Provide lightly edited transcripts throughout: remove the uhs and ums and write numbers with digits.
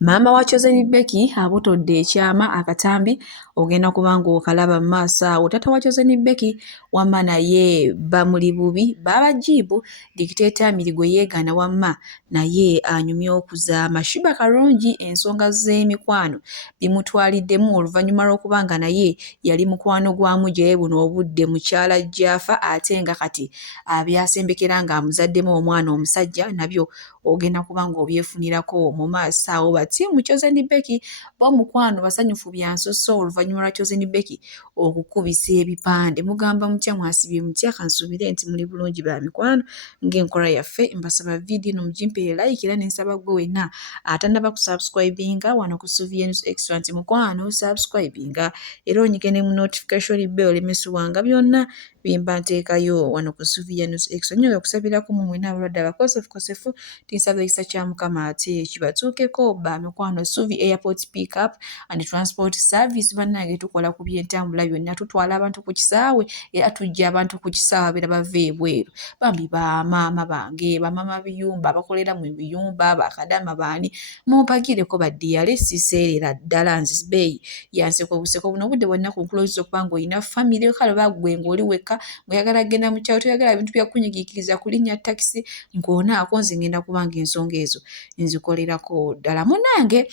Maama wa Chosen Becky abutodde ekyama akatambi ogenda kubanga okalaba mu maaso awo. Taata wa Chosen Becky wamma naye bamuli bubi babajibu dictator Mirigo yeegaana wamma naye anyumya okuzaama. Sheebah Karungi ensonga z'emikwano bimutwaliddemu oluvannyuma lw'okubanga naye yali mukwano gwa Mujeeye buno obudde mukyala Jaffa ate nga kati abyasembekera ng'amuzaddemu omwana omusajja nabyo ogenda kubanga obyefunirako mu maaso awo. Batiimu Chosen Becky b'omukwano basanyufu byansoso oluvannyuma lwa Chosen Becky okukubisa ebipande. Mugamba mutya, mwasibye mutya? Kansuubire nti muli bulungi ba mikwano ng'enkola yaffe. Mbasaba vidiyo eno mugimpe like era n'ensaba gwe wenna atannaba kusubscribinga wano ku Sylvia News Extra nti mukwano subscribinga era onyige ne mu notification bell olemesebwanga byonna bimba nteekayo wano ku Sylvia News Extra. Nnyo okusabirako mu mwena abalwadde abakosefu tinsaba ekisa kya Mukama ate kibatuukeko ba mikwano. Suvi Airport Pick Up and Transport Service bannange tukola ku by'entambula byonna, tutwala abantu ku kisaawe era tujja abantu ku kisaawe beera bava ebweru. Bambi bamaama bange, bamaama biyumba bakolera mu biyumba, bakadama baani mumpagireko baddiyale siseerera ddala nzibeeyi yanseko obuseko buno obudde bwonna ku nkulozi okubanga olina famire kale bagwe ng'oli wekka ng'oyagala genda mu kyalo toyagala bintu bya kunyigiikiriza kulinnya takisi ng'onaako nze ngenda kubanga ensonga ezo nzikolerako ddala. Munnange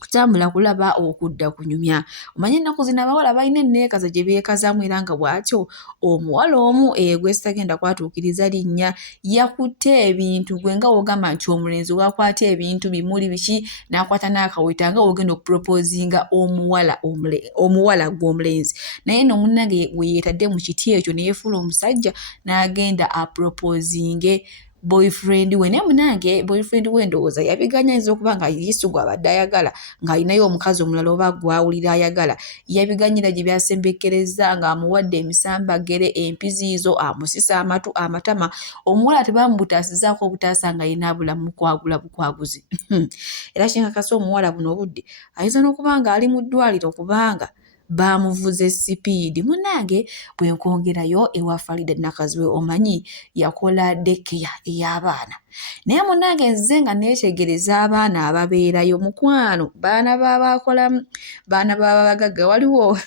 kutambula kulaba okudda kunyumya. Omanye ennaku zino abawala balina enneekaza gye beekazaamu era nga bw'atyo omuwala omu gwe sitagenda kwatuukiriza linnya yakutte ebintu gwe nga wogamba nti omulenzi waakwata ebintu bimuli biki n'akwata n'akaweta nga wogenda okupropoozinga omuwala gw'omulenzi naye no munnange we yeetadde mu kiti ekyo ne yeefuula omusajja n'agenda apropoozinge boyfriend we. Naye munange boyfriend we ndowooza yabiganya ayinza okuba nga Yesu gw'abadde ayagala ng'alinayo omukazi omulala oba gw'awulira ayagala, yabiganyira gye byasembekkereza ng'amuwadde emisambagere empiziizo amusisa amatu amatama. Omuwala tebamubutaasizaako obutaasa nga yina bulamu kwagula bukwaguzi era kinkakasa omuwala buno obudde ayinza n'okuba nga ali mu ddwaliro kubanga bamuvuze sipiidi. Munnange bwe nkwongerayo ewa Farida Nakazwe omanyi yakola dekeya ey'abaana naye munnange nze nga neetegereza abaana ababeerayo mukwano baana babakolamu baana babagagga waliwo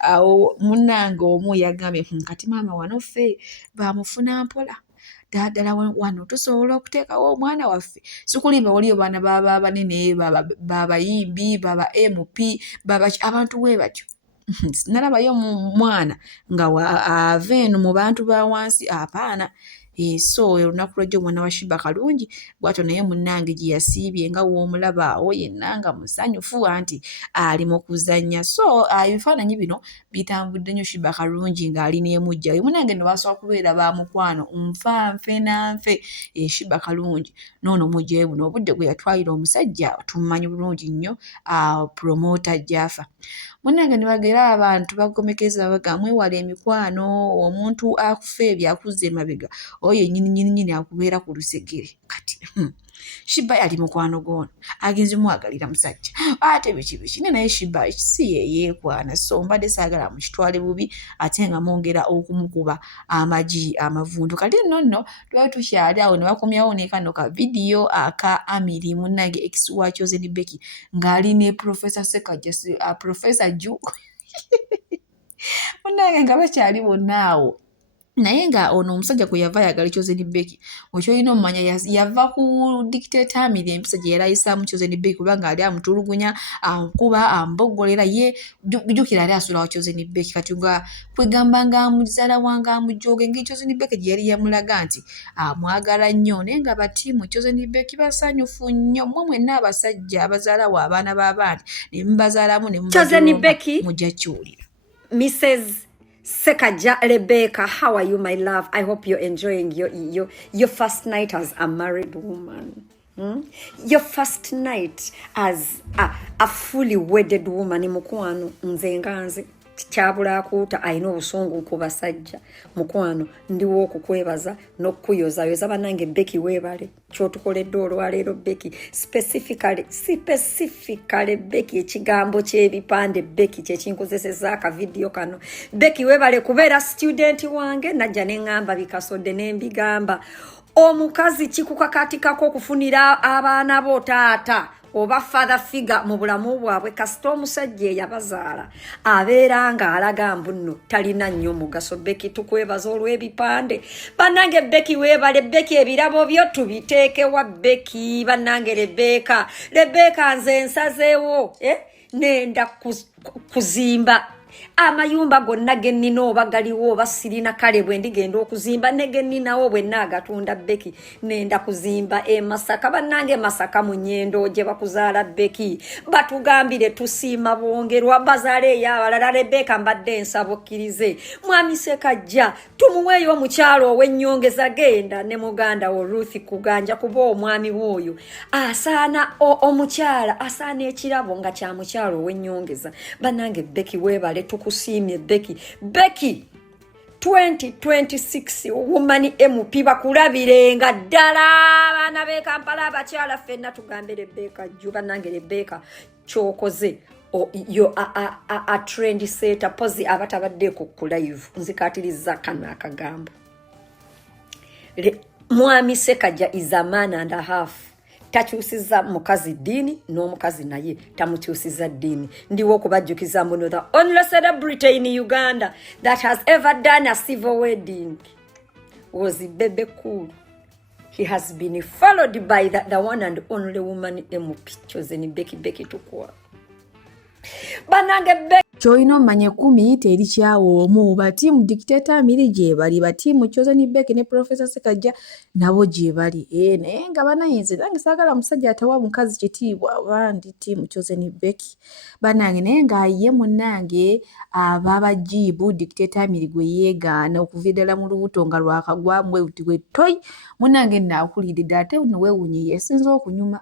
awo munnange omu yagambye kati maama wano ffe bamufuna mpola ddala wano tusobola okuteekawo omwana waffe sikulimba waliyo baana baba banene babayimbi baba MP baba abantu bwe batyo nalabayo mwana nga ava eno mu bantu ba wansi apaana. So olunaku lwajjo omwana wa Sheebah Karungi bw'atyo naye munnange gye yasiibye nga w'omulaba awo yenna nga musanyufu anti ali mu kuzannya. So ebifaananyi bino bitambudde nnyo Sheebah Karungi ng'ali n'emujjawe. Munnange no basobola kubeera ba mukwano nfe nanfe Sheebah Karungi noono Mujeeye buno obudde gwe yatwalira omusajja tumumanyi bulungi nnyo promota Jaffa. Munnange ne bagera abantu bagomekeza baga mwewala emikwano omuntu akufa ebyakuza emabega oyo nnyini akubeera ku lusegere kati Sheebah yali mukwano gono agenze mwagalira musajja ate biki naye Sheebah si yeekwana. So mbadde saagala mukitwale bubi ate nga mwongera okumukuba amagi amavundu. Kati nno twali tukyali awo ne bakomyawo ne kano ka vidiyo aka Amiri munnange ex wa Chosen Becky ng'ali ne Professor Sekajja Professor Ju munnange nga bakyali bonna awo naye nga ono omusajja kwe yava ayagala Chosen Becky okyolina omumanya yava ku dictator Amiri empisa gye yali ayisaamu Chosen Becky kubanga ali amutulugunya amukuba amuboggolera ye jjukira ali asula wa Chosen Becky kati nga kwegamba nga amuzaala wanga amujooge ngeri Chosen Becky gye yali yamulaga nti amwagala nnyo naye nga batiimu Chosen Becky basanyufu nnyo mmwe mwenna abasajja abazaalawo abaana b'abaana ne mubazaalamu ne mujja kiwulira. Mrs. Sekajja Rebecca, how are you, my love? I hope you're enjoying your first night as a married woman. Your first night as a fully wedded woman. Mukwano nze kyabula akuuta alina obusungu ku basajja mukwano ndiwo okukwebaza n'okukuyozayoza bannange Becky weebale kyotukoledde olwaleero Becky specifically Becky ekigambo ky'ebipande Becky kyekinkozeseza akavidiyo kano Becky weebale kubeera student wange najja ne ŋŋamba bikasodde ne mbigamba omukazi kikukakatikako okufunira abaana bo taata oba father figure mu bulamu bwabwe kasita omusajja eyabazaala abeera nga alaga mbuno talina nnyo mugaso. Beki tukwebaza olw'ebipande bannange. Beki weebale. Beki ebirabo byo tubiteekewa. Beki bannange. Rebeka nze nsazeewo nenda kuzimba amayumba gonna gennina oba galiwo oba sirina kale bwe ndigenda okuzimba ne genninawo bwe naagatunda. Beki nenda kuzimba Masaka. Bannange Masaka mu Nnyendo gye bakuzaala Beki batugambire tusiima bongerwa bazaale ey'abalala. Rebeka mbadde nsaba okkirize mwami Ssekajja tumuweeyo omukyalo ow'ennyongeza. Genda ne muganda wo Ruth kuganja kuba omwami w'oyo asaana omukyala asaana ekirabo nga kya mukyalo ow'ennyongeza. Bannange Beki weebale tukusiimye Beki. Beki 2026 woman MP bakulabirenga ddala abaana b'e Kampala abakyala ffenna tugambe Rebeka Juba. Nange Rebeka kyokoze yo a trend setter pozi abatabaddeeko ku live nzikatiriza kana akagambo. Mwami Ssekajja is a man and a half. Takyusiza mukazi dini n'omukazi naye tamukyusiza dini. Ndiwo okubajjukiza muno the only celebrity in Uganda that has ever done a civil wedding was Bebe Cool. He has been followed by the one and only woman MP chosen Beki Tukwa. Banange Beki Choino manye 10 teri kyawo batiimu dictator miri gye bali batiimu Chosen Beki ne Professor Ssekajja nabo gye bali naye nga banayinze nange saagala musajja atawa mukazi kitiibwa abandi tiimu Chosen Beki banange naye nga ye munnange ababajibu dictator miri gwe yeegaana okuviddala mu lubuto nga lwakagwa mwewuti toy munnange naakulidde ate no weewunye yesinza okunyuma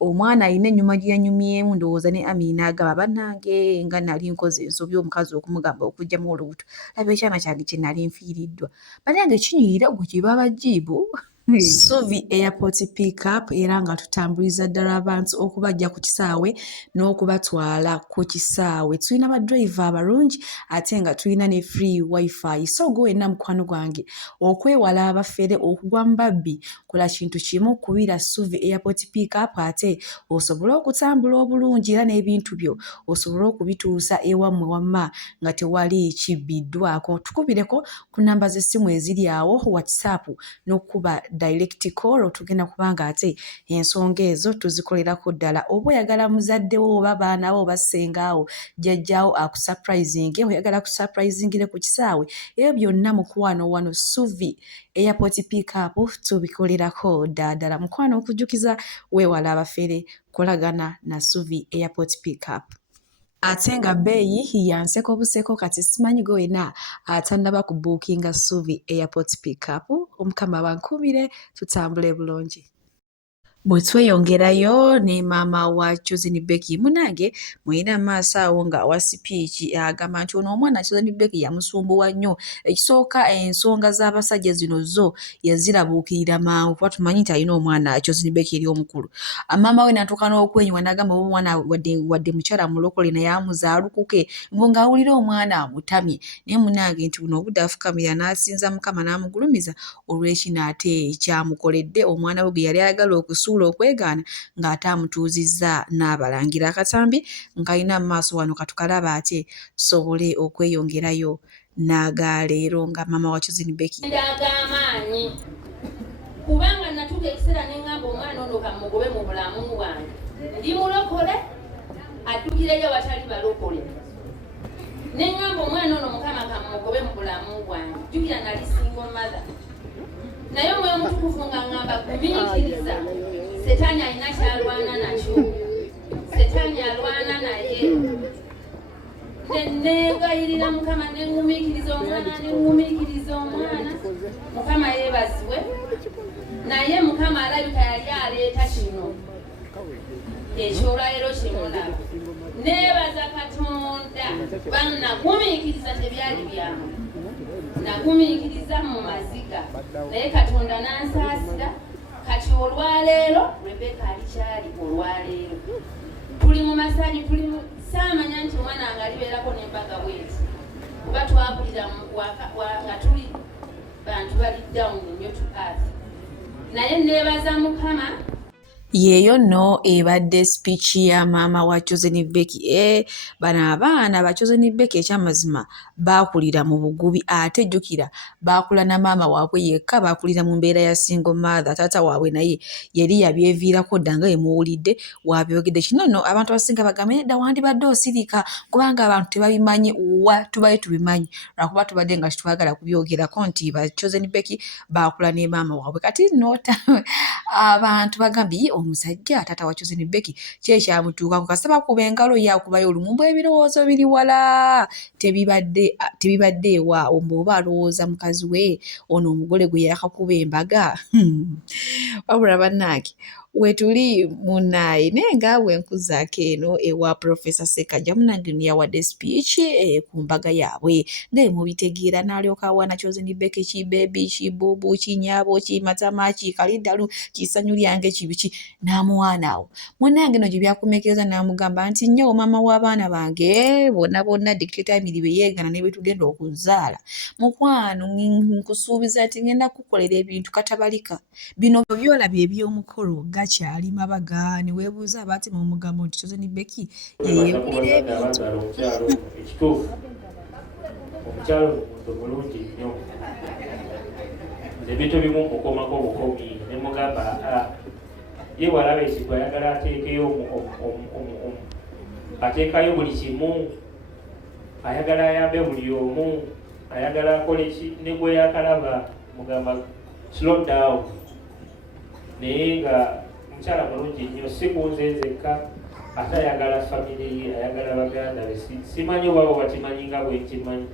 omwana ayina ennyuma gye yanyumyemu ndowooza ne Amina agaba banange nga nali nkoze ensobi omukazi okumugamba okujjamu olubuto laba ekyana kyange kye nali nfiiriddwa banange kinyirira gwe kye babajibu Suvi Airport pick up era nga tutambuliza ddala abantu okubajja ku kisaawe n'okubatwala ku kisaawe. Tulina ba driver abalungi ate nga tulina ne free wifi. So go enna mukwano gwange okwewala abafere okugwa mbabbi kola kintu kimu kubira Suvi Airport pick up ate osobola okutambula obulungi era n'ebintu byo osobola okubituusa ewammwe wamma nga tewali kibiddwako. Tukubireko ku namba z'essimu eziri awo WhatsApp n'okuba direct call tugenda kubanga ate ensonga ezo tuzikolerako ddala. Oba oyagala muzaddewo oba baana bo basengaawo jjajjaawo akusurprising oyagala kusurprisingire ku kisaawe ebyo byonna mukwano wano Suvi Airport pick up tubikolerako ddala. Mukwano okujjukiza weewala abafere kolagana na Suvi Airport pick up. Ate nga bbeeyi yanseko buseko kati simanyi gwena atannaba kubuukinga Suvi Airport pick up. Omukama bankubire tutambule bulungi. Bwe tweyongerayo ne maama wa Chosen Beki munange mwina maaso awo nga wa sipiiki agamba nti ono omwana Chosen Beki yamusumbuwa nnyo. Ekisooka ensonga z'abasajja zino zo yazirabuukirira mangu kuba tumanyi nti alina omwana Chosen Beki eri omukulu. Maama we n'atuuka n'okwenywa n'agamba oba omwana wadde mukyala mulokole naye amuzaalukuke ngo ng'awulira omwana amutamye naye munange nti buno obudde afukamira n'asinza Mukama n'amugulumiza olw'ekino ate kyamukoledde omwana we gwe yali ayagala okusuula okwegaana ng'ate amutuuzizza n'abalangira akatambi ng'alina mu maaso wano katukalaba ate tusobole okweyongerayo n'agaleero nga maama wa Chosen Beki. Ndagamaanyi kubanga natuuka ekiseera ne ngamba omwana ono kamugobe mu bulamu bwange ndi mulokole addukireyo batali balokole ne ngamba omwana ono Mukama kamugobe mu bulamu bwange jjukira nali single mother naye omwoyo omutukuvu nga ngamba gumiikiriza Setaani alina kyalwana nakyo Setaani alwana naye negayirira Mukama nengumiikiriza omwana Mukama yeebazibwe naye Mukama alabika yali aleeta kino ekyolwaleero kimulaba neebaza Katonda bannagumiikiriza tebyali byamu nagumiikiriza mu maziga naye Katonda nansaasira kati olwaleero Rebeka alikyali olwaleero tuli mu masaji tuli mu saamanya nti omwana nga alibeerako n'embaga bweti kuba twakulira nga tuli bantu bali down nnyo to earth naye neebaza Mukama yeeyo nno ebadde speech ya maama wa Chosen Becky. Bano abaana ba Chosen Becky ekyamazima baakulira mu bugubi ate jjukira baakula na maama waabwe yekka, baakulira mu mbeera ya single mother. Taata waabwe naye yali yabyeviirako dda nga emuwulidde wabyogedde. Kino nno abantu abasinga bagamba nedda wandibadde osirika kubanga abantu tebabimanyi wa tubaye tubimanyi lwakuba tubadde nga tetwagala kubyogerako nti ba Chosen Becky baakula ne maama waabwe. Kati nno abantu bagambye omusajja taata wa Chosen Becky kyekyamutuukako kasaba kuba engalo yakubayo olumumbu ebirowoozo biri wala tebibadde ewa oba alowooza mukazi we ono omugole gwe yakakuba embaga. Wabula bannange wetuli munaye naye nga bwenkuzaako eno ewa Professor Ssekaggya munange yawadde speech ku mbaga yaabwe nga mubitegeera n'alyoka awana Chosen Becky kibebi kibubu kinyabo kimatama kikaliddalu kisanyu lyange kibiki n'amuwaanaawo. Munange no gye byakumekereza n'amugamba nti nnyo maama w'abaana bange bonna Dictator Emily be yeegana ne bwe tugenda okuzaala mukwano nkusuubiza nti ngenda kukolera ebintu katabalika bino byolabye eby'omukolo gakyali mabaga ne weebuuza abaati mu mugambo nti Chosen Becky yeyeegulira ebintu. Ekituufu omukyalo muntu bulungi nnyo nze bintu bimu mukomako bukomi ne mugamba ye walaba ekigwa ayagala ateekayo buli kimu, ayagala ayambe buli omu, ayagala akole ki ne gwe yakalaba mugamba slow down. Naye nga mukyala mulungi nnyo si kunze nzekka ate ayagala famire ye, ayagala baganda be. Simanyi oba batimanyi nga bwe nkimanyi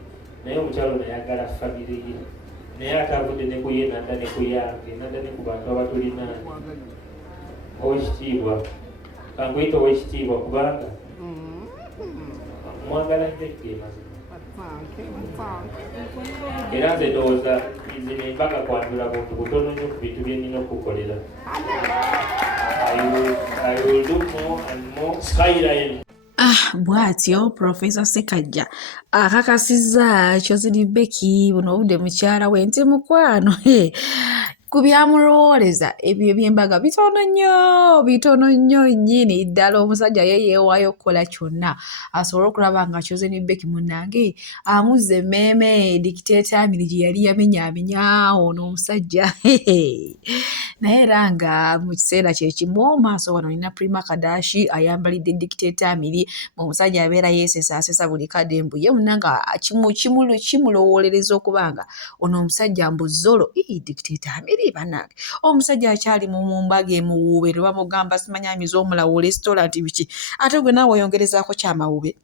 naye omukyalo nayagala famire ye, naye atavudde ne ku ye nanda ne ku yange nanda ne ku bantu abatulinaani. Owekitiibwa kanguyita owekitiibwa kubanga mwagala nnyo mazima era nze ndowooza zino embaga kwandula buntu butono nnyo ku bintu bye nnina okukolera. I will do more and more skyline. Bw'atyo Professor Ssekaggya akakasizza Chosen Becky buno obudde mukyala we nti mukwano ku byamulowooleza ebyo eby'embaga bitono nnyo nnyini ddala. Omusajja ye yeewaayo okukola kyonna asobole okulaba nga Chosen Becky munnange amuzza emmeeme Dictator Emily gye yali yamenyaamenya ono omusajja. Naye era nga mu kiseera kye kimu maaso wano nina Prima Kadashi ayambalidde Dictator Emily omusajja abeera yeesesaasesa buli kadde mbu ye munnanga kimulowoolereza okuba nga ono omusajja mbuzolo Dictator Emily bannange omusajja akyali mu mbaga emuwuube ne bamugamba simanya amize omulawo restaurant biki ate gwe naawe oyongerezaako kyamawuube.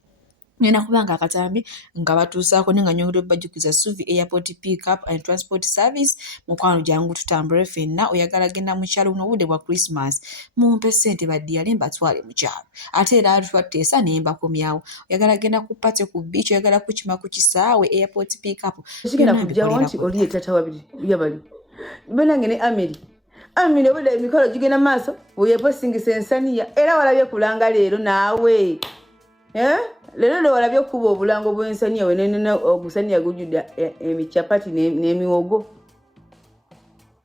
Nina kubanga akatambi nga batuusaako ne nga nyongera bajjukiza Suvi Airport Pick Up and Transport Service mukwano jangu tutambule ffenna oyagala genda mu kyalo buno obudde bwa Christmas mumpe ssente baddiyale mbatwale mu kyalo ate era twateesa ne mbakomyawo oyagala genda ku pate ku beach oyagala kukima ku kisaawe Airport Pick Up kigenda kujjawo nti oli etata wabiri yabali benange ne Amiri obudde emikolo gigenda maaso weyeposingisa ensaniya era walabye kulanga leero naawe lero walabye kuba obulango bw'ensaniya wenenena ogusaniya gujjudde emichapati n'emiwogo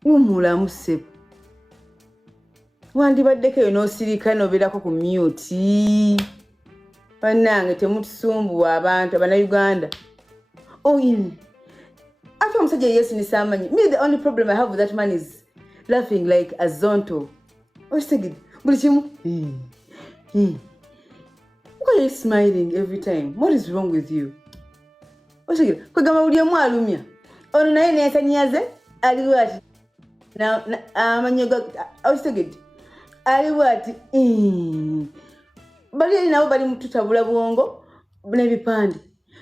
umulamu ssebo wandibaddeko eyo n'osirika n'obeerako ku myuti bannange temutusumbuwa abantu abannayuganda ate omusajja yeesinisa amanyi. Me the only problem I have with that man is laughing like a zonto. Okitegedde buli kimu why are you smiling every time? What is wrong with you? Okitegedde kwegamba buli omu alumya ono naye neesanyaze aliwo ati amanyo okitegedde aliwo ati bali eri nabo bali mututabula bwongo n'ebipande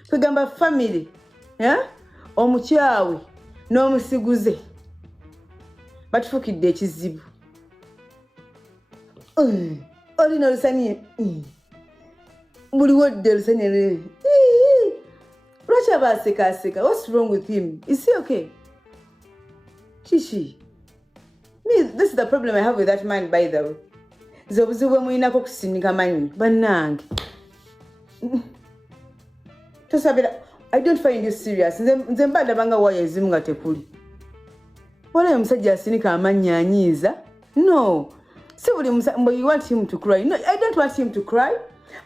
kwegamba family omukyawe n'omusiguze batufukidde ekizibu. Olina olusaniye buli wodde olusaniye lwaki aba asekaaseka? What's wrong with him? Is he okay? Shishi. Me, this is the problem I have with that man, by the way. Ze obuzibu bwe mulinako okusinika manyi bannange. Tosabira I don't find you serious. Nze mbadde banga waya ezimu nga tekuli. Wala omusajja asinika amannya anyiiza. No. See, you want him to cry. No, I don't want him to cry,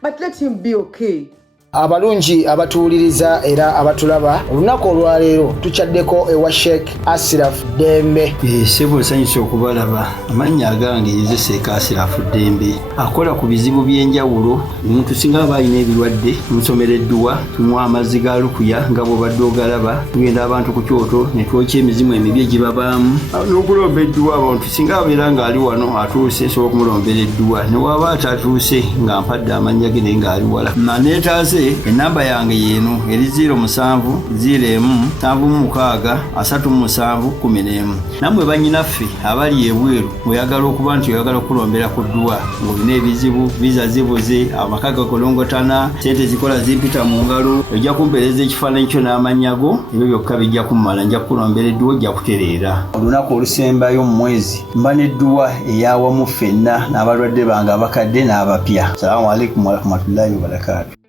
but let him be okay. Abalungi abatuuliriza era abatulaba olunaku olwaleero tuchaddeko ewa Sheikh Ashraf Dembe. Sebo sanyusa okubalaba amannya agange ye Sheikh Ashraf Dembe akola ku bizibu by'enjawulo. Omuntu singa aba alina ebirwadde musomereddwa tunywa amazzi ga lukuya nga bw'obadde ogalaba tugenda abantu ku kyoto ne twokya emizimu emibi egibabaamu n'okulomba edduwa. Abantu singa abeera ng'ali wano atuuse sobola okumulombera edduwa ne waba atatuuse nga mpadde amannya ge naye ng'ali wala naneetaase. Enamba yange yeno eri 0707363711. Namwe bannyinaffe abali ebweru oyagala okuba nti oyagala okulombera ku dduwa ng'olina ebizibu viza zibuze amaka gakolongotana sente zikola zimpita mu ngalo ojja kumpeereza ekifaananyi kyo n'amanyago ebyo byokka bijja kummala nja kukulombera edduwa ojja kutereera. Olunaku olusembayo mu mwezi mba n'edduwa eyawamu ffenna n'abalwadde bange abakadde n'abapya. Salaamu alaikum warahmatullahi wabarakatuh.